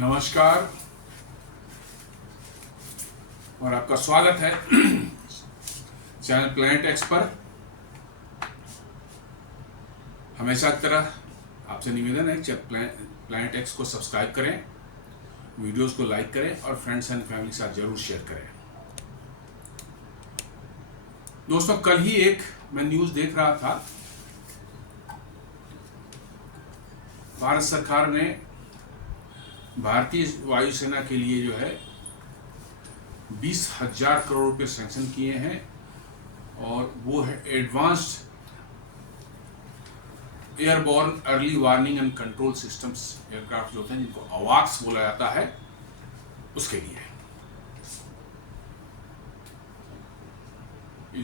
नमस्कार और आपका स्वागत है चैनल प्लैनेट एक्स पर। हमेशा की तरह आपसे निवेदन है कि प्लैनेट एक्स को सब्सक्राइब करें, वीडियोस को लाइक करें और फ्रेंड्स एंड फैमिली के साथ जरूर शेयर करें। दोस्तों, कल ही एक मैं न्यूज़ देख रहा था। भारत सरकार ने भारतीय वायुसेना के लिए जो है 20,000 करोड़ रुपए सैंक्शन किए हैं और वो है advanced airborne early warning and control systems aircraft जो होते हैं, जिनको अवाक्स बोला जाता है, उसके लिए,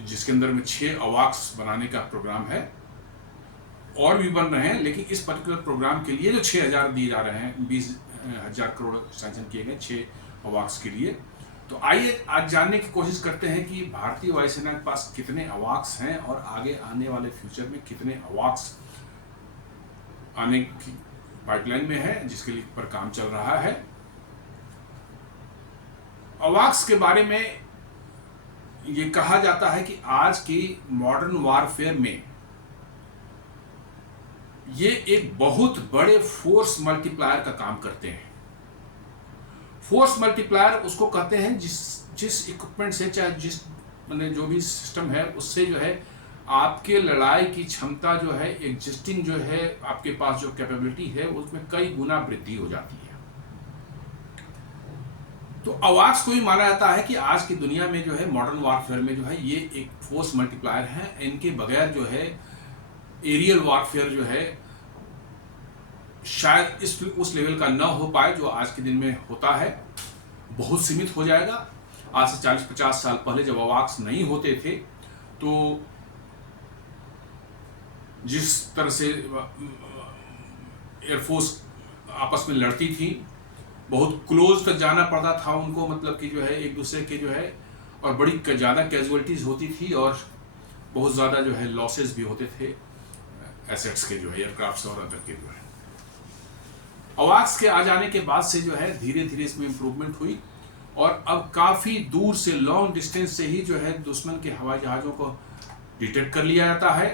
जिसके अंदर में 6 अवाक्स बनाने का प्रोग्राम है। और भी बन रहे हैं, लेकिन इस पर्टिकुलर प्रोग्राम के लिए जो 6,000 दिए जा रहे हैं, 20,000 करोड़ सैंक्शन किए गए 6 अवाक्स के लिए। तो आइए आज जानने की कोशिश करते हैं कि भारतीय वायुसेना के पास कितने अवाक्स हैं और आगे आने वाले फ्यूचर में कितने अवाक्स आने की पाइपलाइन में है, जिसके लिए पर काम चल रहा है। अवाक्स के बारे में ये कहा जाता है कि आज की मॉडर्न वारफेयर में ये एक बहुत बड़े फोर्स मल्टीप्लायर का काम करते हैं। फोर्स मल्टीप्लायर उसको कहते हैं जिस इक्विपमेंट से, चाहे जिस मतलब जो भी सिस्टम है, उससे जो है आपके लड़ाई की क्षमता जो है, एग्जिस्टिंग जो है आपके पास जो कैपेबिलिटी है, उसमें कई गुना वृद्धि हो जाती है। तो अवाक्स को ही माना जाता है कि आज की दुनिया में जो है मॉडर्न वारफेयर में जो है ये एक फोर्स मल्टीप्लायर है। इनके बगैर जो है एरियल वारफेयर जो है शायद उस लेवल का न हो पाए जो आज के दिन में होता है, बहुत सीमित हो जाएगा। आज से 40-50 साल पहले जब अवाक्स नहीं होते थे तो जिस तरह से एयरफोर्स आपस में लड़ती थी, बहुत क्लोज तक जाना पड़ता था उनको, मतलब कि जो है एक दूसरे के जो है, और बड़ी ज़्यादा कैजुअलिटीज होती थी और बहुत ज़्यादा जो है लॉसेस भी होते थे एसेट्स के, जो है एयरक्राफ्ट्स और अदर के जो है। अवाक्स के आ जाने के बाद से जो है धीरे धीरे इसमें इम्प्रूवमेंट हुई और अब काफ़ी दूर से, लॉन्ग डिस्टेंस से ही जो है दुश्मन के हवाई जहाज़ों को डिटेक्ट कर लिया जाता है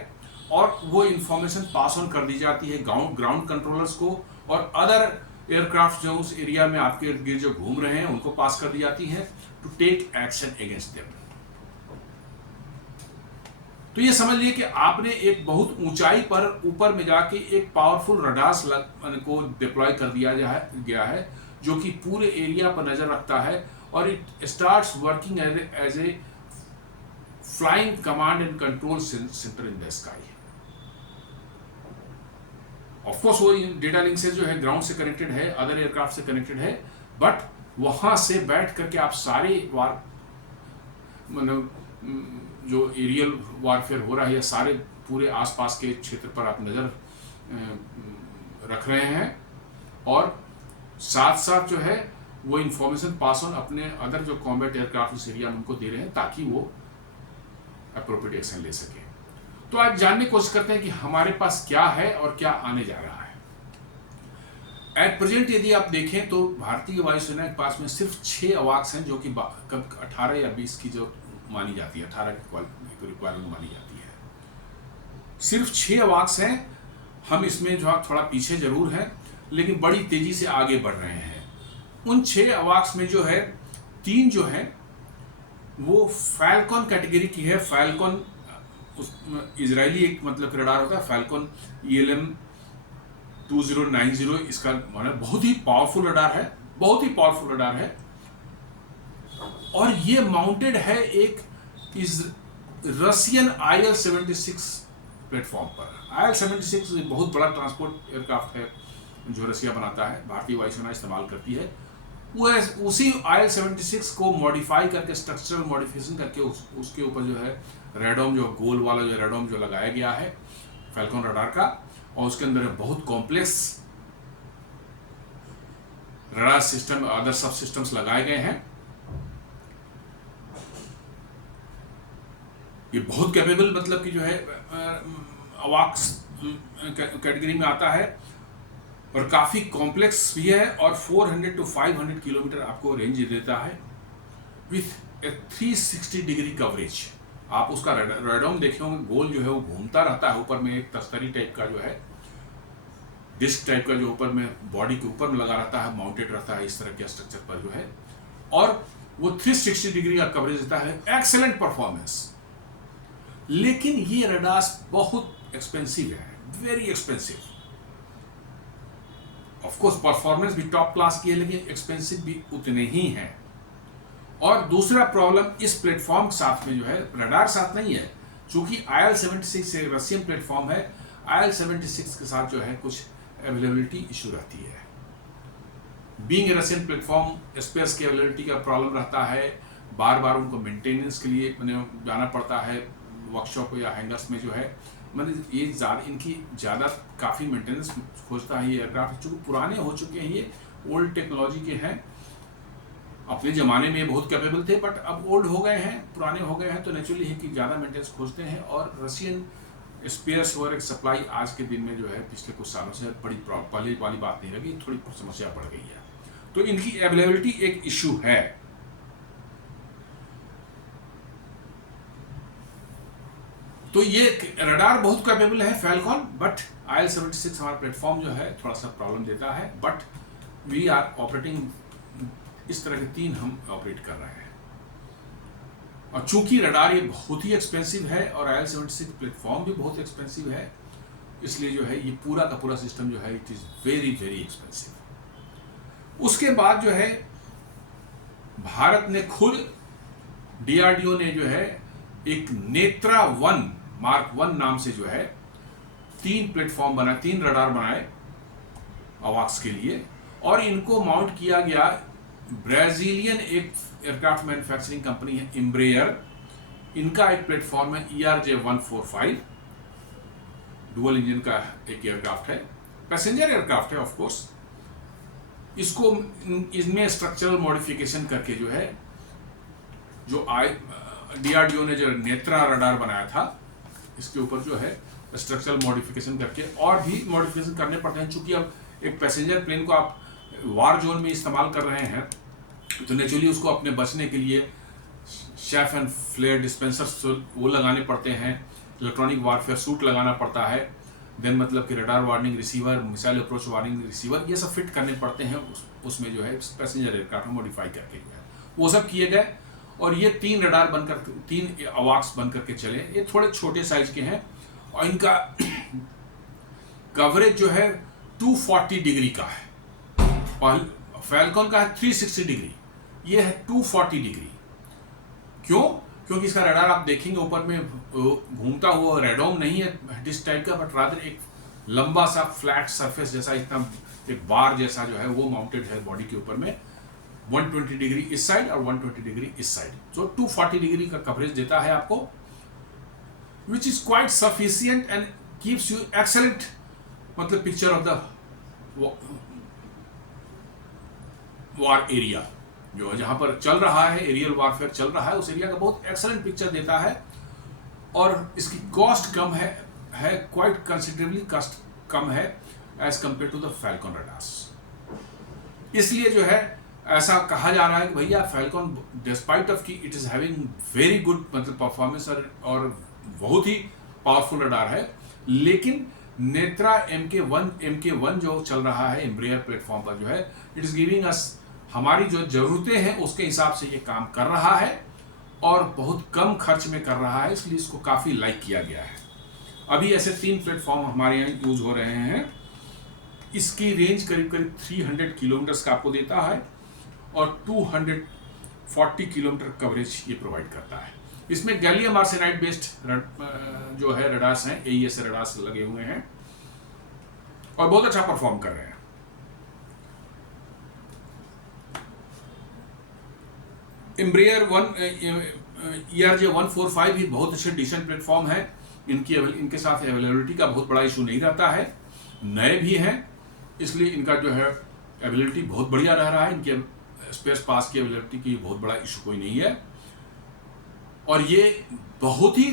और वो इंफॉर्मेशन पास ऑन कर दी जाती है ग्राउंड कंट्रोलर्स को, और अदर एयरक्राफ्ट जो उस एरिया में आपके इर्द गिर्द जो घूम रहे हैं उनको पास कर दी जाती है to take action against them. तो ये समझ लिए कि आपने एक बहुत ऊंचाई पर ऊपर में जाके एक पावरफुल रडार्स को डिप्लॉय कर दिया गया है, जो कि पूरे एरिया पर नजर रखता है और it starts working as a flying command and control center in the sky. Of course वो डेटा लिंक से जो है ग्राउंड से कनेक्टेड है, अदर एयरक्राफ्ट से कनेक्टेड है, बट वहां से बैठ करके आप सारे मतलब जो एरियल वारफेयर हो रहा है या सारे पूरे आसपास के क्षेत्र पर आप नज़र रख रहे हैं और साथ साथ जो है वो इंफॉर्मेशन पास ऑन अपने अदर जो कॉम्बैट एयरक्राफ्ट इस एरिया में उनको दे रहे हैं ताकि वो अप्रोप्रिएट एक्शन ले सके। तो आज जानने की कोशिश करते हैं कि हमारे पास क्या है और क्या आने जा रहा है। एट प्रेजेंट यदि आप देखें तो भारतीय वायुसेना के पास में सिर्फ 6 अवाक्स हैं, जो कि 18 या 20 की जो मानी जाती है, 18 की रिक्वायरमेंट मानी जाती है। सिर्फ 6 अवाक्स हैं। हम इसमें जो थोड़ा पीछे जरूर हैं, लेकिन बड़ी तेजी से आगे बढ़ रहे हैं। उन 6 अवाक्स में जो है 3 जो है वो फैल्कॉन कैटेगरी की है। फैल्कॉन इजरायली एक मतलब रडार होता है, फैल्कॉन ELM 2090, इसका मतलब बहुत ही पावरफुल रडार है, बहुत ही पावरफुल रडार है। और ये माउंटेड है एक रशियन IL-76 प्लेटफॉर्म पर। IL-76 बहुत बड़ा ट्रांसपोर्ट एयरक्राफ्ट है जो रशिया बनाता है, भारतीय वायुसेना इस्तेमाल करती है। वो उसी IL-76 को मॉडिफाई करके, स्ट्रक्चरल मॉडिफिकेशन करके उसके ऊपर जो है रेडोम, जो गोल वाला जो रेडोम जो लगाया गया है फैल्कॉन रडार का, और उसके अंदर बहुत कॉम्प्लेक्स रडार सिस्टम, अदर सब सिस्टम्स लगाए गए हैं। ये बहुत कैपेबल मतलब कि जो है अवाक्स कैटेगरी में आता है। और काफ़ी कॉम्प्लेक्स भी है, और 400 to 500 किलोमीटर आपको रेंज देता है विथ 360 डिग्री कवरेज। आप उसका रेडोम देखे होंगे, गोल जो है वो घूमता रहता है, ऊपर में एक तस्तरी टाइप का जो है डिस्क टाइप का जो ऊपर में बॉडी के ऊपर में लगा रहता है, माउंटेड रहता है इस तरह के स्ट्रक्चर पर जो है, और वो 360 डिग्री का कवरेज देता है। Excellent performance. लेकिन ये रडार्स बहुत एक्सपेंसिव है, very expensive. Of course performance भी टॉप क्लास की है, लेकिन एक्सपेंसिव भी उतने ही हैं। और दूसरा प्रॉब्लम इस प्लेटफॉर्म के साथ में जो है, रडार साथ नहीं है, चूंकि IL-76 एक रशियन प्लेटफॉर्म है, IL-76 के साथ जो है कुछ अवेलेबिलिटी इशू रहती है। बीइंग रशियन प्लेटफॉर्म, स्पेस की अवेलेबिलिटी का प्रॉब्लम रहता है, बार बार उनको मेंटेनेंस के लिए जाना पड़ता है वर्कशॉप या हैंगर्स में जो है, मतलब ये इनकी ज़्यादा काफ़ी मेंटेनेंस खोजता है ये एयरक्राफ्ट, चूँकि पुराने हो चुके हैं, ये ओल्ड टेक्नोलॉजी के हैं, अपने ज़माने में बहुत कैपेबल थे, बट अब ओल्ड हो गए हैं, पुराने हो गए हैं, तो नेचुरली है कि ज़्यादा मेंटेनेंस खोजते हैं। और रशियन स्पेयर्स और एक सप्लाई आज के दिन में जो है पिछले कुछ सालों से बड़ी पहले वाली बात नहीं लगी, थोड़ी समस्या बढ़ गई है, तो इनकी अवेलेबिलिटी एक इशू है। तो ये रडार बहुत कैपेबल है फैल्कॉन, बट IL-76 हमारा प्लेटफॉर्म जो है थोड़ा सा प्रॉब्लम देता है, बट वी आर ऑपरेटिंग इस तरह के 3 हम ऑपरेट कर रहे हैं। और चूंकि रडार ये बहुत ही एक्सपेंसिव है और IL-76 प्लेटफॉर्म भी बहुत एक्सपेंसिव है, इसलिए जो है ये पूरा का पूरा सिस्टम जो है it is very very expensive. उसके बाद जो है भारत ने खुद, DRDO ने जो है एक नेत्रा 1 Mark 1 नाम से जो है 3 प्लेटफॉर्म बनाए, 3 रडार बनाए अवाक्स के लिए, और इनको माउंट किया गया ब्राजीलियन एक एयरक्राफ्ट मैन्युफैक्चरिंग कंपनी है इम्ब्रेयर, इनका एक प्लेटफॉर्म है ERJ-145, डुअल इंजन का एक एयरक्राफ्ट है, पैसेंजर एयरक्राफ्ट है ऑफ कोर्स। इसको इसमें स्ट्रक्चरल मॉडिफिकेशन करके जो है, जो DRDO ने जो नेत्रा रडार बनाया था, इसके ऊपर जो है स्ट्रक्चरल मॉडिफिकेशन करके, और भी मॉडिफिकेशन करने पड़ते हैं, चूंकि अब एक पैसेंजर प्लेन को आप वार जोन में इस्तेमाल कर रहे हैं, तो नेचुरली उसको अपने बचने के लिए शेफ एंड फ्लेयर डिस्पेंसर्स वो लगाने पड़ते हैं, इलेक्ट्रॉनिक वारफेयर सूट लगाना पड़ता है, देन मतलब कि radar warning receiver, missile approach warning receiver, ये सब फिट करने पड़ते हैं उसमें जो है पैसेंजर एयरक्राफ्ट में मॉडिफाई करके जो है वो सब किए गए। और ये 3 रडार बनकर 3 अवाक्स बन करके चले, ये थोड़े छोटे साइज के हैं, और इनका कवरेज जो है 240 डिग्री का है, और फैल्कॉन का है 360 डिग्री, ये है 240 डिग्री। क्यों? क्योंकि इसका रडार आप देखेंगे ऊपर में घूमता हुआ रेडोम नहीं है डिस्क टाइप का, बट रादर एक लंबा सा फ्लैट सरफेस जैसा, इतना एक बार जैसा जो है वो माउंटेड है बॉडी के ऊपर में, 120 डिग्री इस साइड और 120 डिग्री इस साइड, जो 240 डिग्री का कवरेज देता है आपको, which is quite sufficient and gives you excellent मतलब picture of the war area, जो जहां पर चल रहा है एरियल वारफेयर चल रहा है, उस एरिया का बहुत एक्सेलेंट पिक्चर देता है। और इसकी कॉस्ट कम है क्वाइट कंसिडरेबली कॉस्ट कम है as compared to the Phalcon radars. इसलिए जो है ऐसा कहा जा रहा है कि भैया फैल्कॉन डिस्पाइट ऑफ कि it is having very good मतलब परफॉर्मेंस और बहुत ही पावरफुल रडार है, लेकिन नेत्रा MK1 जो चल रहा है एम्ब्रेयर प्लेटफॉर्म पर जो है, इट इज गिविंग अस, हमारी जो जरूरतें हैं उसके हिसाब से ये काम कर रहा है और बहुत कम खर्च में कर रहा है, इसलिए इसको काफ़ी लाइक किया गया है। अभी ऐसे 3 प्लेटफॉर्म हमारे यहाँ यूज हो रहे हैं। इसकी रेंज करीब करीब 300 किलोमीटर्स का आपको देता है और 240 किलोमीटर कवरेज ये प्रोवाइड करता है। इसमें गैलियम आर्सेनाइड बेस्ड जो है रडार्स हैं, AES रडार्स लगे हुए हैं और बहुत अच्छा परफॉर्म कर रहे हैं। एम्ब्रेयर ERJ-145 भी बहुत अच्छे डिसेंट प्लेटफॉर्म है, इनके साथ अवेलेबिलिटी का बहुत बड़ा इशू नहीं रहता है, नए भी हैं इसलिए इनका जो है अवेलेबिलिटी बहुत बढ़िया रह रहा है, इनके स्पेस पास की अवेलेबिलिटी की बहुत बड़ा इशू कोई नहीं है। और ये बहुत ही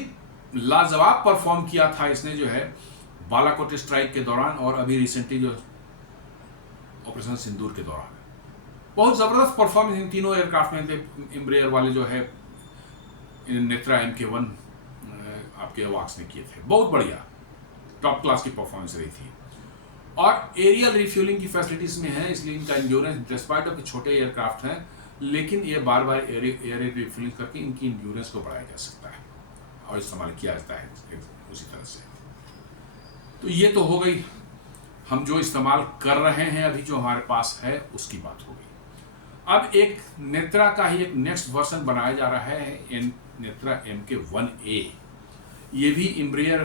लाजवाब परफॉर्म किया था इसने जो है बालाकोट स्ट्राइक के दौरान, और अभी रिसेंटली जो ऑपरेशन सिंदूर के दौरान। बहुत ज़बरदस्त परफॉर्मेंस इन तीनों एयरक्राफ्ट में थे। एम्ब्रेयर वाले जो है नेत्रा MK1 आपके अवाक्स ने किए थे, बहुत बढ़िया टॉप क्लास की परफॉर्मेंस रही थी। और एरियल रिफ्यूलिंग की फैसिलिटीज में है, इसलिए इनका इंड्योरेंस डिस्पाइट ऑफ छोटे एयरक्राफ्ट हैं, लेकिन ये बार बार एयर रिफ्यूलिंग करके इनकी इंड्योरेंस को बढ़ाया जा सकता है और इस्तेमाल किया जाता है उसी तरह से। तो ये तो हो गई हम जो इस्तेमाल कर रहे हैं अभी, जो हमारे पास है उसकी बात हो गई। अब एक नेत्रा का ही एक नेक्स्ट वर्जन बनाया जा रहा है, नेत्रा MK1A। ये भी एम्ब्रेयर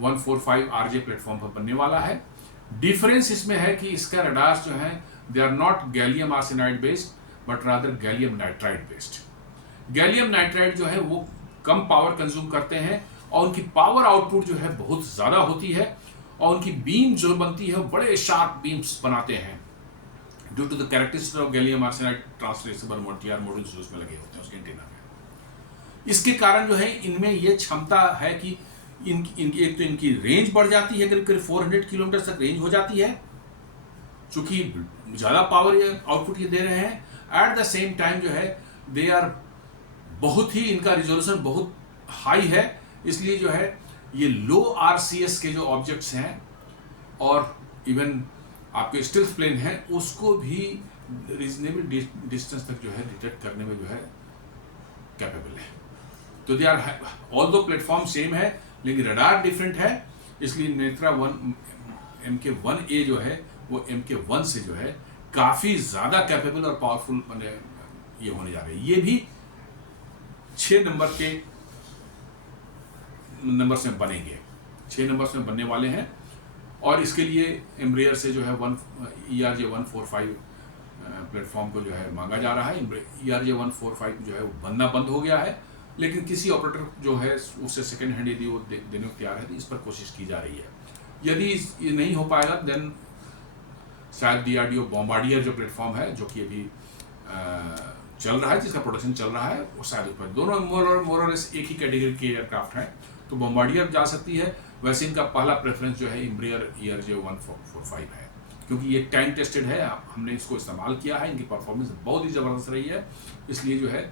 145 RJ प्लेटफॉर्म पर बनने वाला है। डिफरेंस इसमें है कि इसका रडार्स जो है they are not gallium arsenide based but rather gallium nitride based. Gallium nitride जो है वो कम पावर कंज्यूम करते हैं और उनकी पावर आउटपुट जो है बहुत ज़्यादा होती है, और उनकी बीम जो बनती है वो बड़े शार्प बीम्स बनाते हैं due to the characteristics of gallium arsenide ट्रांसलेसेबल TR मॉड्यूल्स जो उसमें लगे होते हैं उसके एंटीना में। इसके कारण जो है इनमें ये क्षमता है कि इनकी एक तो इनकी रेंज बढ़ जाती है, करीब करीब 400 किलोमीटर तक रेंज हो जाती है, चूंकि ज़्यादा पावर ये आउटपुट ये दे रहे हैं। एट द सेम टाइम जो है दे आर बहुत ही, इनका रिजोल्यूशन बहुत हाई है, इसलिए जो है ये लो RCS के जो ऑब्जेक्ट्स हैं और इवन आपके स्टिल्थ प्लेन है उसको भी रीजनेबल डिस्टेंस तक जो है डिटेक्ट करने में जो है कैपेबल है। तो दे आर ऑल दो प्लेटफॉर्म सेम है लेकिन रडार डिफरेंट है, इसलिए नेत्रा MK1A जो है वो MK1 से जो है काफ़ी ज़्यादा कैपेबल और पावरफुल ये होने जा रही है। ये भी 6 नंबर्स में बनेंगे, 6 नंबर्स में बनने वाले हैं। और इसके लिए एम्ब्रेयर से जो है ERJ 145 प्लेटफॉर्म को जो है मांगा जा रहा है। ERJ 145 जो है वो बनना बंद हो गया है, लेकिन किसी ऑपरेटर जो है उससे सेकेंड हैंड यदि वो देने को तैयार है तो इस पर कोशिश की जा रही है। यदि ये नहीं हो पाएगा देन शायद DRDO बॉम्बार्डियर जो प्लेटफॉर्म है जो कि अभी चल रहा है, जिसका प्रोडक्शन चल रहा है, वो शायद ऊपर दोनों मोरलेस एक ही कैटेगरी के एयरक्राफ्ट हैं, तो बॉम्बार्डियर जा सकती है। वैसे इनका पहला प्रेफरेंस जो है एम्ब्रेयर ERJ 145 है, क्योंकि ये टाइम टेस्टेड है, हमने इसको इस्तेमाल किया है, इनकी परफॉर्मेंस बहुत ही ज़बरदस्त रही है, इसलिए जो है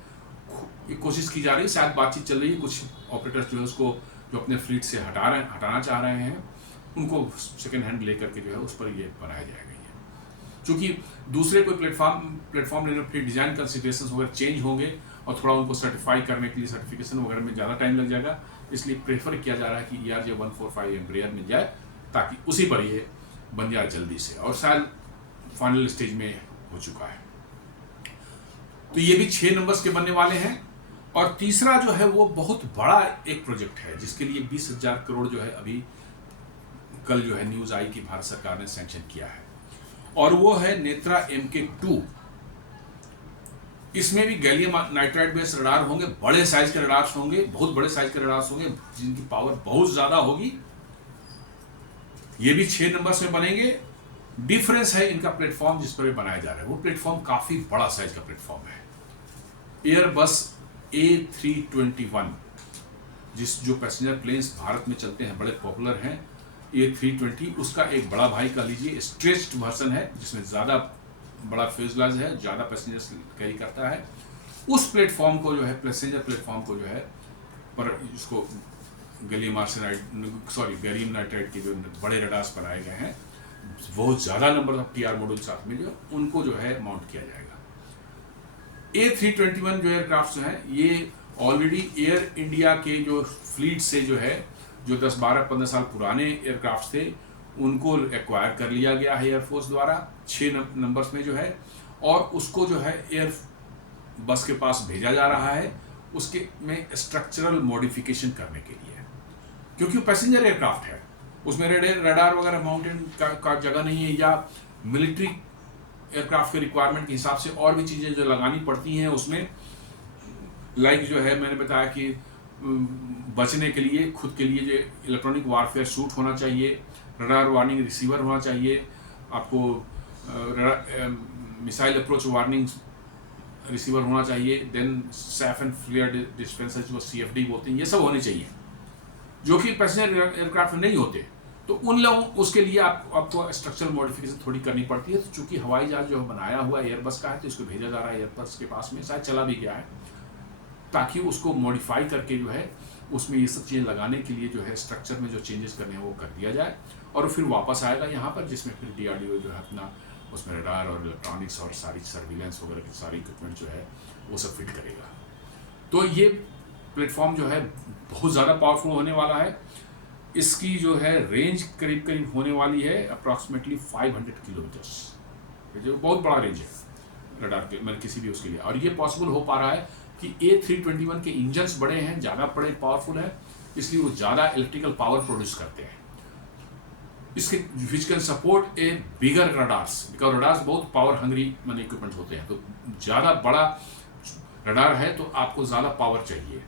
ये कोशिश की जा रही है। शायद बातचीत चल रही है, कुछ ऑपरेटर्स जो है उसको जो अपने फ्लीट से हटाना चाह रहे हैं, उनको सेकेंड हैंड लेकर के जो है उस पर ये बनाया जाएगा। क्योंकि दूसरे कोई प्लेटफॉर्म लेने पर डिज़ाइन कंसिडरेशंस वगैरह चेंज होंगे और थोड़ा उनको सर्टिफाई करने के लिए सर्टिफिकेशन वगैरह में ज़्यादा टाइम लग जाएगा, इसलिए प्रेफर किया जा रहा है कि ERJ 145 एम्ब्रेयर में जाए ताकि उसी पर ये बन जाए जल्दी से, और शायद फाइनल स्टेज में हो चुका है। तो ये भी 6 नंबर्स के बनने वाले हैं। और तीसरा जो है वो बहुत बड़ा एक प्रोजेक्ट है जिसके लिए 20,000 करोड़ जो है अभी कल जो है न्यूज़ आई कि भारत सरकार ने सैंक्शन किया है, और वो है नेत्रा MK2। इसमें भी गैलियम नाइट्राइड बेस्ड रडार होंगे, बड़े साइज के रडार्स होंगे, बहुत बड़े साइज के रडार्स होंगे जिनकी पावर बहुत ज्यादा होगी। ये भी 6 नंबर्स में बनेंगे। डिफरेंस है इनका प्लेटफॉर्म जिस पर ये बनाया जा रहा है, वो प्लेटफॉर्म काफी बड़ा साइज का प्लेटफॉर्म है। एयरबस A321 जो पैसेंजर प्लेन्स भारत में चलते हैं, बड़े पॉपुलर हैं, A320 उसका एक बड़ा भाई कह लीजिए, स्ट्रेच्ड वर्जन है जिसमें ज़्यादा बड़ा फ्यूजलाज है, ज़्यादा पैसेंजर्स कैरी करता है। उस प्लेटफॉर्म को जो है, पैसेंजर प्लेटफॉर्म को जो है पर इसको गैलियम नाइट्राइड के जो बड़े रडार्स बनाए गए हैं, बहुत ज़्यादा नंबर ऑफ TR मॉड्यूल साथ में जो उनको जो है माउंट किया जाएगा। A321 जो एयरक्राफ्ट जो हैं ये ऑलरेडी एयर इंडिया के जो फ्लीट से जो है, जो 10, 12, 15 साल पुराने एयरक्राफ्ट थे उनको एक्वायर कर लिया गया है एयरफोर्स द्वारा 6 नंबर्स में जो है, और उसको जो है एयर बस के पास भेजा जा रहा है उसके में स्ट्रक्चरल मॉडिफिकेशन करने के लिए, क्योंकि पैसेंजर एयरक्राफ्ट है, उसमें रडार वगैरह माउंटेन का जगह नहीं है, या मिलिट्री एयरक्राफ्ट के रिक्वायरमेंट के हिसाब से और भी चीज़ें जो लगानी पड़ती हैं उसमें, लाइक जो है मैंने बताया कि बचने के लिए खुद के लिए जो इलेक्ट्रॉनिक वारफेयर सूट होना चाहिए, रडार वार्निंग रिसीवर होना चाहिए, आपको मिसाइल अप्रोच वार्निंग रिसीवर होना चाहिए, then chaff and flare dispenser जो CFD बोलते हैं, ये सब होने चाहिए, जो कि पैसेंजर एयरक्राफ्ट में नहीं होते, तो उन लोगों उसके लिए आपको स्ट्रक्चरल मॉडिफिकेशन थोड़ी करनी पड़ती है। तो चूंकि हवाई जहाज जो बनाया हुआ एयरबस का है, तो इसको भेजा जा रहा है एयरबस के पास में, शायद चला भी गया है, ताकि उसको मॉडिफाई करके जो है उसमें ये सब चीज़ें लगाने के लिए जो है स्ट्रक्चर में जो चेंजेस करने हैं वो कर दिया जाए, और फिर वापस आएगा यहाँ पर, जिसमें फिर DRDO जो है अपना उसमें रडार और इलेक्ट्रॉनिक्स और सारी सर्विलेंस वगैरह की सारी इक्विपमेंट जो है वो सब फिट करेगा। तो ये प्लेटफॉर्म जो है बहुत ज़्यादा पावरफुल होने वाला है। इसकी जो है रेंज करीब करीब होने वाली है अप्रॉक्सीमेटली 500 किलोमीटर्स, जो बहुत बड़ा रेंज है रडार के, मतलब किसी भी उसके लिए। और ये पॉसिबल हो पा रहा है कि A321 के इंजन्स बड़े हैं, ज़्यादा बड़े पावरफुल हैं, इसलिए वो ज़्यादा इलेक्ट्रिकल पावर प्रोड्यूस करते हैं, इसके which can support A bigger radars, because radars बहुत पावर हंग्री मैंने इक्विपमेंट होते हैं। तो ज़्यादा बड़ा रडार है तो आपको ज़्यादा पावर चाहिए,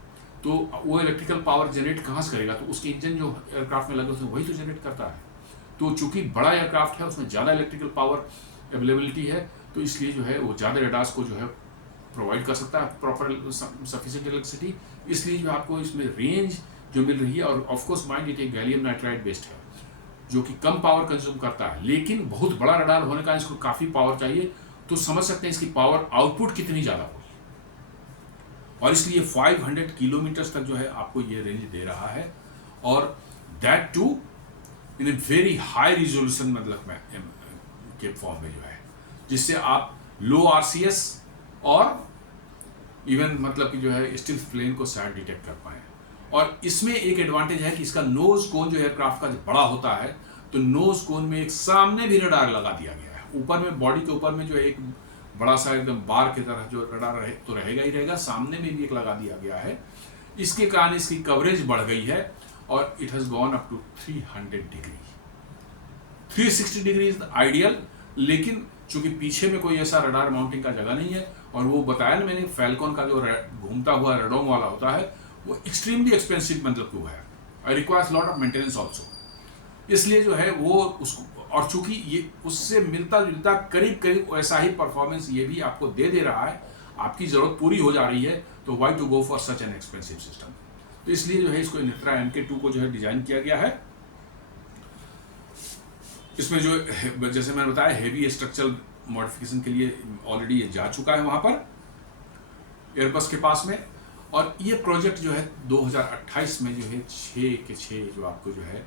तो वो इलेक्ट्रिकल पावर जनरेट कहाँ से करेगा? तो उसके इंजन जो एयरक्राफ्ट में लगे उसमें वही तो जनरेट करता है। तो चूंकि बड़ा एयरक्राफ्ट है उसमें ज़्यादा इलेक्ट्रिकल पावर अवेलेबिलिटी है, तो इसलिए जो है वो ज़्यादा रडार्स को जो है प्रोवाइड कर सकता है प्रॉपर सफिशिएंट इलेक्ट्रिसिटी। इसलिए जो आपको इसमें रेंज जो मिल रही है, और ऑफकोर्स माइंड इट एक गैलियम नाइट्राइड बेस्ड है जो कि कम पावर कंज्यूम करता है, लेकिन बहुत बड़ा रडार होने का इसको काफ़ी पावर चाहिए। तो समझ सकते हैं इसकी पावर आउटपुट कितनी ज़्यादा होगी, और इसलिए 500 किलोमीटर्स तक जो है आपको ये रेंज दे रहा है, और that too in a very high resolution मतलब के फॉर्म में जो है, जिससे आप लो RCS और इवन मतलब कि जो है स्टिल प्लेन को शायद डिटेक्ट कर पाए। और इसमें एक एडवांटेज है कि इसका नोज कोन जो एयरक्राफ्ट का जो बड़ा होता है, तो नोज कोन में एक सामने भी रडार लगा दिया गया है। ऊपर में बॉडी के ऊपर में जो है एक बड़ा सा एकदम बार की तरह जो रडार तो रहेगा ही रहेगा, सामने में भी एक लगा दिया गया है। इसके कारण इसकी कवरेज बढ़ गई है, और it has gone up to 300 degree. 360 degree is ideal, लेकिन चूंकि पीछे में कोई ऐसा रडार माउंटिंग का जगह नहीं है, और वो बताया ना मैंने, फैल्कॉन का जो घूमता हुआ रडोम वाला होता है वो एक्सट्रीमली एक्सपेंसिव मतलब कि वो है, और requires lot of maintenance also. इसलिए जो है वो उसको, और चूंकि ये उससे मिलता जुलता करीब करीब वैसा ही परफॉर्मेंस ये भी आपको दे रहा है, आपकी ज़रूरत पूरी हो जा रही है, तो why to go for such an expensive system. तो इसलिए जो है इसको नेत्रा MK2 को जो है डिजाइन किया गया है। इसमें जो जैसे मैंने बताया हेवी स्ट्रक्चरल मॉडिफिकेशन के लिए ऑलरेडी ये जा चुका है वहाँ पर एयरबस के पास में, और ये प्रोजेक्ट जो है 2028 में जो है 6 के 6 जो आपको जो है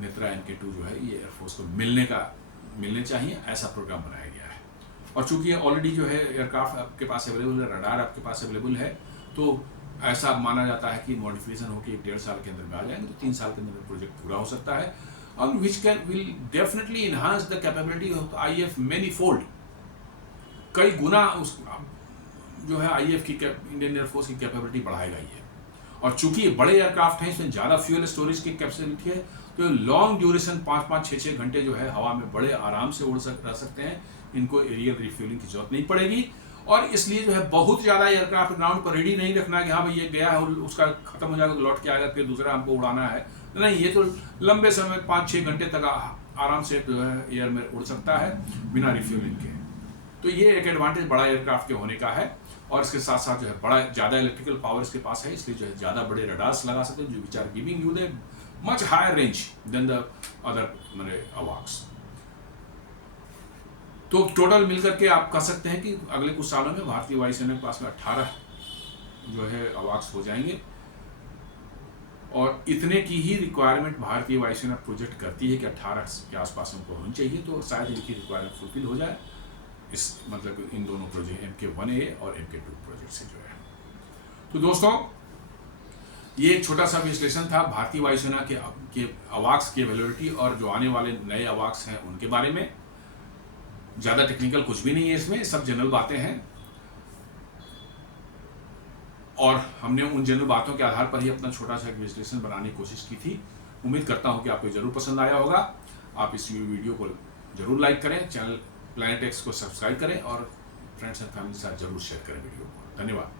नेत्रा MK2 जो है ये एयरफोर्स को मिलने चाहिए, ऐसा प्रोग्राम बनाया गया है। और चूंकि ऑलरेडी जो है एयरक्राफ्ट आपके पास अवेलेबल है, रडार आपके पास अवेलेबल है, तो ऐसा माना जाता है कि मॉडिफिकेशन होकर 1.5 साल के अंदर में आ जाएंगे, तो 3 साल के अंदर प्रोजेक्ट पूरा हो सकता है, और which will definitely enhance the capability of IAF many fold, कई गुना उस जो है IAF की इंडियन एयरफोर्स की कैपेबिलिटी बढ़ाएगा ये। और चूंकि ये बड़े एयरक्राफ्ट हैं, इसमें ज़्यादा फ्यूल स्टोरेज की कैपेसिटी है, तो लॉन्ग ड्यूरेशन 5-5, 6-6 घंटे जो है हवा में बड़े आराम से रह सकते हैं, इनको एरियल रिफ्यूलिंग की जरूरत नहीं पड़ेगी। और इसलिए जो है बहुत ज़्यादा एयरक्राफ्ट ग्राउंड पर रेडी नहीं रखना कि हाँ भाई ये गया है और उसका खत्म हो जाएगा तो लौट के आएगा, फिर दूसरा हमको उड़ाना है, नहीं, ये तो लंबे समय 5-6 घंटे तक आराम से जो है एयर में उड़ सकता है बिना रिफ्यूलिंग के। तो ये एक एडवांटेज बड़ा एयरक्राफ्ट के होने का है, और इसके साथ साथ जो है बड़ा ज़्यादा इलेक्ट्रिकल पावर इसके पास है, इसलिए जो है ज़्यादा बड़े रडार्स लगा सकते हैं, जो which are giving you the much higher range than the other मैंने अवाक्स। तो टोटल मिलकर के आप कह सकते हैं कि अगले कुछ सालों में भारतीय वायुसेना के पास में 18 जो है अवाक्स हो जाएंगे, और इतने की ही रिक्वायरमेंट भारतीय वायुसेना प्रोजेक्ट करती है कि 18 के आसपास हमको होनी चाहिए, तो शायद इनकी रिक्वायरमेंट फुलफिल हो जाए इस मतलब इन दोनों प्रोजेक्ट MK1A और MK2 प्रोजेक्ट से जो है। तो दोस्तों ये एक छोटा सा विश्लेषण था भारतीय वायुसेना के अवाक्स की अवेलेबिलिटी और जो आने वाले नए अवाक्स हैं उनके बारे में। ज़्यादा टेक्निकल कुछ भी नहीं है इसमें, सब जनरल बातें हैं, और हमने उन जनरल बातों के आधार पर ही अपना छोटा सा विश्लेषण बनाने की कोशिश की थी। उम्मीद करता हूँ कि आपको ज़रूर पसंद आया होगा। आप इस वीडियो को ज़रूर लाइक करें, चैनल प्लैनेट एक्स को सब्सक्राइब करें, और फ्रेंड्स एंड फैमिली के साथ जरूर शेयर करें वीडियो को। धन्यवाद।